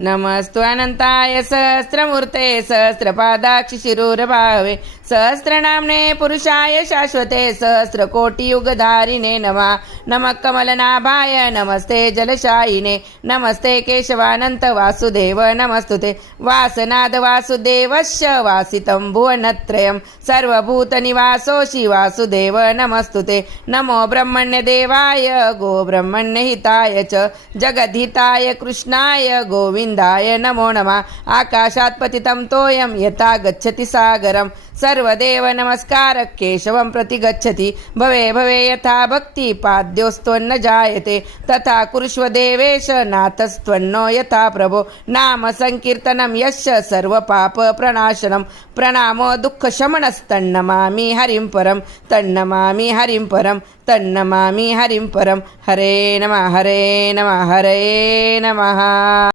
नमस्तु अनंताय सहस्रमूर्ते सहस्रपादाक्षि शिरूरभावे सहस्रनाम्ने पुरुषाय शाश्वते सहस्रकोटियुगधारिणे नमः। नमः कमलनाभाय नमस्ते जलशायिने नमस्ते केशवानंत वासुदेव नमस्तुते। वासनाद वासुदेवस्य वासितं भुवनत्रयं सर्वभूतनिवासोऽसि वासुदेव नमस्तुते। नमो ब्रह्मण्यदेवाय गोब्रह्मण्यहिताय च जगद्हिताय कृष्णाय गोविंदाय नमो नमः। आकाशात् पतितं तोयं यथा गच्छति सागरं सर्वदेव नमस्कार केशवं प्रति गच्छति। भवे भवे यथा भक्ति पाद्योस्त्वन्न जायते तथा कुरुष्व देवेश नाथस्त्वन्नो यथा प्रभो। नाम संकीर्तनं यस्य सर्वपाप प्रणाशनं प्रणामो दुःखशमनस्तन्नमामि हरिं परं तन्नमामि हरिं परं तन्नमामि हरिं परं। हरे नमः हरे नमः हरे नमः।